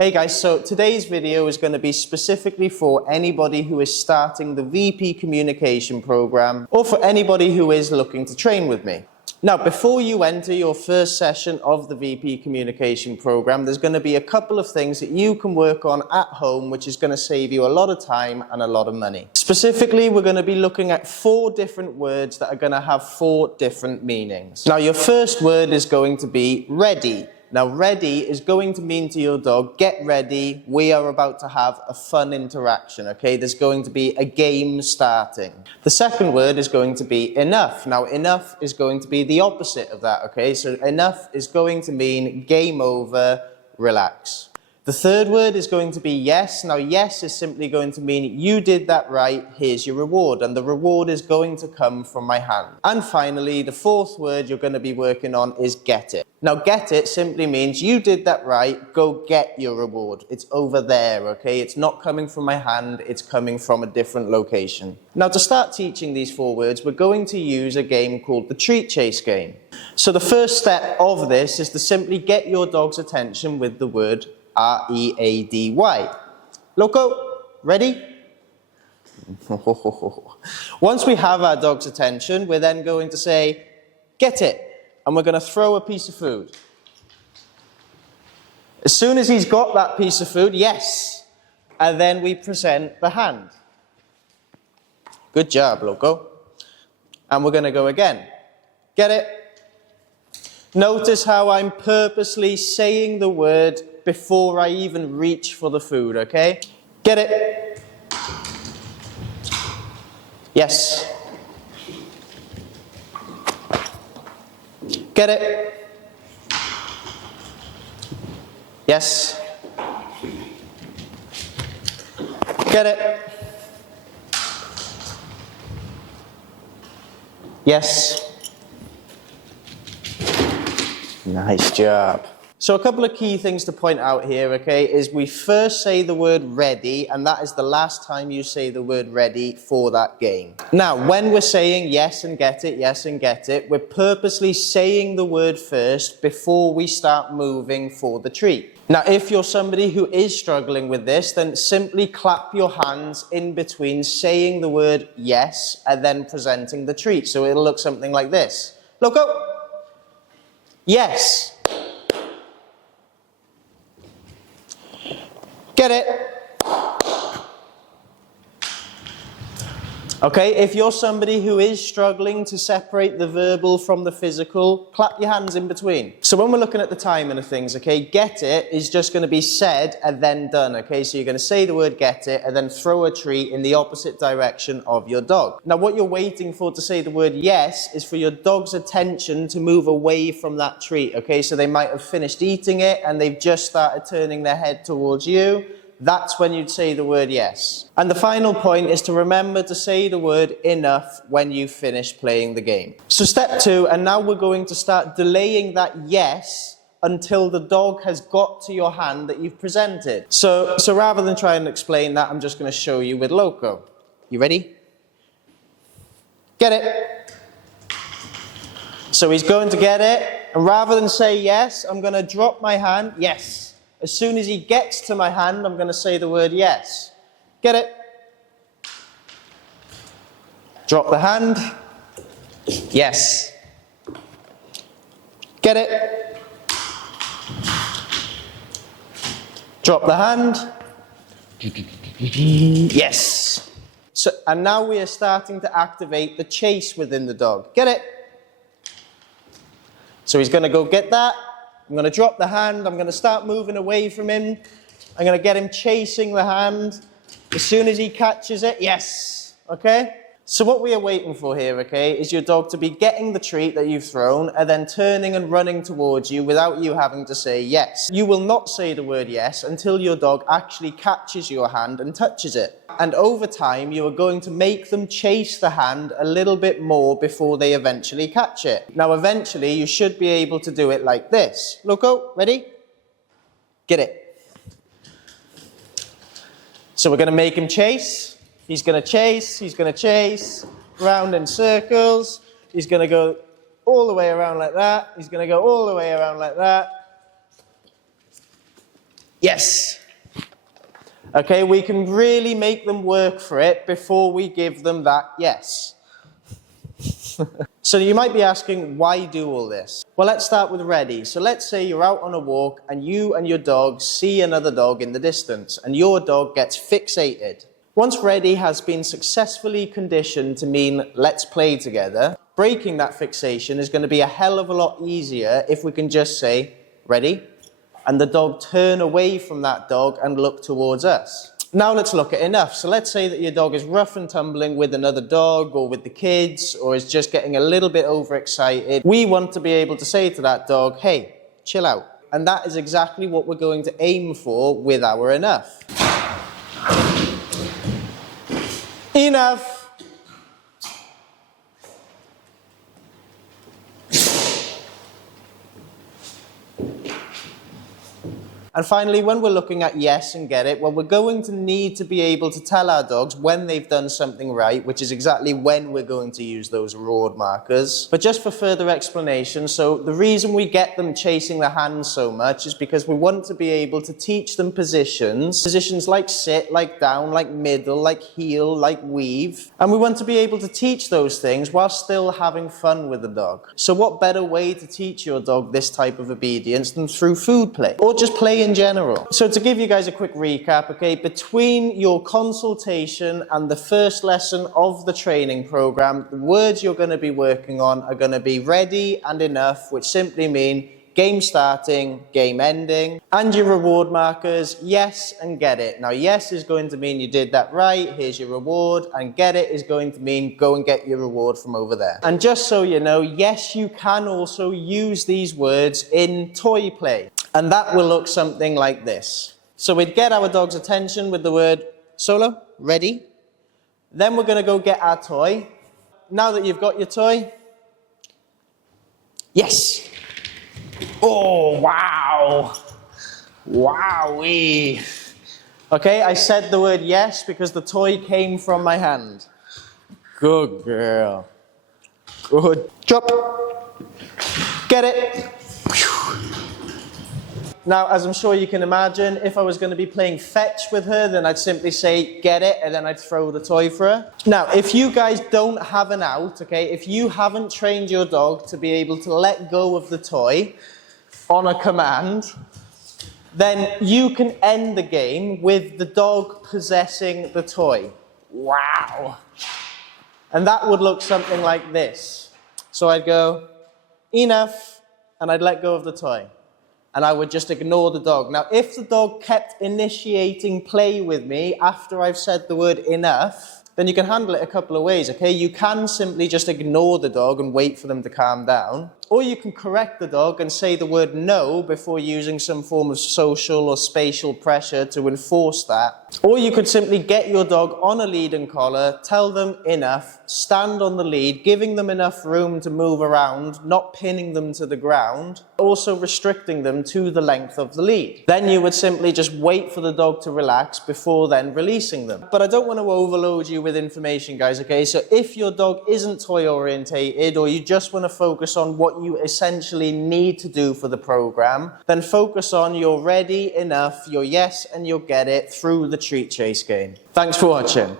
Hey guys, so today's video is going to be specifically for anybody who is starting the VP Communication program or for anybody who is looking to train with me. Now, before you enter your first session of the VP Communication program, there's going to be a couple of things that you can work on at home, which is going to save you a lot of time and a lot of money. Specifically, we're going to be looking at 4 different words that are going to have 4 different meanings. Now, your first word is going to be ready. Now, ready is going to mean to your dog, get ready, we are about to have a fun interaction, okay? There's going to be a game starting. The second word is going to be enough. Now, enough is going to be the opposite of that, okay? So enough is going to mean game over, relax. The third word is going to be yes. Now, yes is simply going to mean you did that right, here's your reward. And the reward is going to come from my hand. And finally, the fourth word you're going to be working on is get it. Now, get it simply means you did that right, go get your reward. It's over there, okay? It's not coming from my hand, it's coming from a different location. Now, to start teaching these 4 words, we're going to use a game called the treat chase game. So the first step of this is to simply get your dog's attention with the word R-E-A-D-Y. Loco, ready? Once we have our dog's attention, we're then going to say, get it. And we're going to throw a piece of food. As soon as he's got that piece of food, yes. And then we present the hand. Good job, Loco. And we're going to go again. Get it? Notice how I'm purposely saying the word before I even reach for the food, okay? Get it? Yes. Get it? Yes. Get it? Yes. Nice job. So a couple of key things to point out here, okay, is we first say the word ready, and that is the last time you say the word ready for that game. Now, when we're saying yes and get it, we're purposely saying the word first before we start moving for the treat. Now, if you're somebody who is struggling with this, then simply clap your hands in between saying the word yes and then presenting the treat. So it'll look something like this. Loco. Yes. Get it? Okay, if you're somebody who is struggling to separate the verbal from the physical, clap your hands in between. So when we're looking at the timing of things, okay, get it is just going to be said and then done, okay? So you're going to say the word get it and then throw a treat in the opposite direction of your dog. Now what you're waiting for to say the word yes is for your dog's attention to move away from that treat, okay? So they might have finished eating it and they've just started turning their head towards you. That's when you'd say the word yes. And the final point is to remember to say the word enough when you finish playing the game. So step 2, and now we're going to start delaying that yes until the dog has got to your hand that you've presented. So rather than try and explain that, I'm just going to show you with Loco. You ready? Get it? So he's going to get it, and rather than say yes, I'm going to drop my hand, yes. As soon as he gets to my hand, I'm going to say the word yes. Get it? Drop the hand. Yes. Get it? Drop the hand. Yes. So, and now we are starting to activate the chase within the dog. Get it? So he's going to go get that. I'm going to drop the hand, I'm going to start moving away from him. I'm going to get him chasing the hand. As soon as he catches it, yes. Okay? So what we are waiting for here, okay, is your dog to be getting the treat that you've thrown and then turning and running towards you without you having to say yes. You will not say the word yes until your dog actually catches your hand and touches it. And over time, you are going to make them chase the hand a little bit more before they eventually catch it. Now, eventually, you should be able to do it like this. Loco, ready? Get it. So we're going to make him chase. He's going to chase, round in circles. He's going to go all the way around like that. He's going to go all the way around like that. Yes. Okay, we can really make them work for it before we give them that yes. So you might be asking, why do all this? Well, let's start with ready. So let's say you're out on a walk and you and your dog see another dog in the distance and your dog gets fixated. Once ready has been successfully conditioned to mean let's play together, breaking that fixation is going to be a hell of a lot easier if we can just say ready and the dog turn away from that dog and look towards us. Now let's look at enough. So let's say that your dog is rough and tumbling with another dog or with the kids or is just getting a little bit overexcited. We want to be able to say to that dog, hey, chill out. And that is exactly what we're going to aim for with our enough. Enough. And finally, when we're looking at yes and get it, well, we're going to need to be able to tell our dogs when they've done something right, which is exactly when we're going to use those reward markers. But just for further explanation, so the reason we get them chasing the hands so much is because we want to be able to teach them positions like sit, like down, like middle, like heel, like weave. And we want to be able to teach those things while still having fun with the dog. So what better way to teach your dog this type of obedience than through food play, or just play in general? So to give you guys a quick recap, okay, between your consultation and the first lesson of the training program, the words you're going to be working on are going to be ready and enough, which simply mean game starting, game ending, and your reward markers, yes and get it. Now, yes is going to mean you did that right, here's your reward, and get it is going to mean go and get your reward from over there. And just so you know, yes, you can also use these words in toy play. And that will look something like this. So we'd get our dog's attention with the word solo, ready. Then we're going to go get our toy. Now that you've got your toy, yes. Oh, wow. Wowee. Okay, I said the word yes because the toy came from my hand. Good girl. Good. Drop. Get it. Now, as I'm sure you can imagine, if I was going to be playing fetch with her, then I'd simply say, get it, and then I'd throw the toy for her. Now, if you guys don't have an out, okay, if you haven't trained your dog to be able to let go of the toy on a command, then you can end the game with the dog possessing the toy. Wow. And that would look something like this. So I'd go, enough, and I'd let go of the toy. And I would just ignore the dog. Now, if the dog kept initiating play with me after I've said the word enough, then you can handle it a couple of ways, okay? You can simply just ignore the dog and wait for them to calm down. Or you can correct the dog and say the word no before using some form of social or spatial pressure to enforce that. Or you could simply get your dog on a lead and collar, tell them enough, stand on the lead, giving them enough room to move around, not pinning them to the ground, also restricting them to the length of the lead. Then you would simply just wait for the dog to relax before then releasing them. But I don't want to overload you with information, guys, okay? So if your dog isn't toy orientated or you just want to focus on what you essentially need to do for the program, then focus on your ready, enough, your yes and your get it through the treat chase game. Thanks for watching.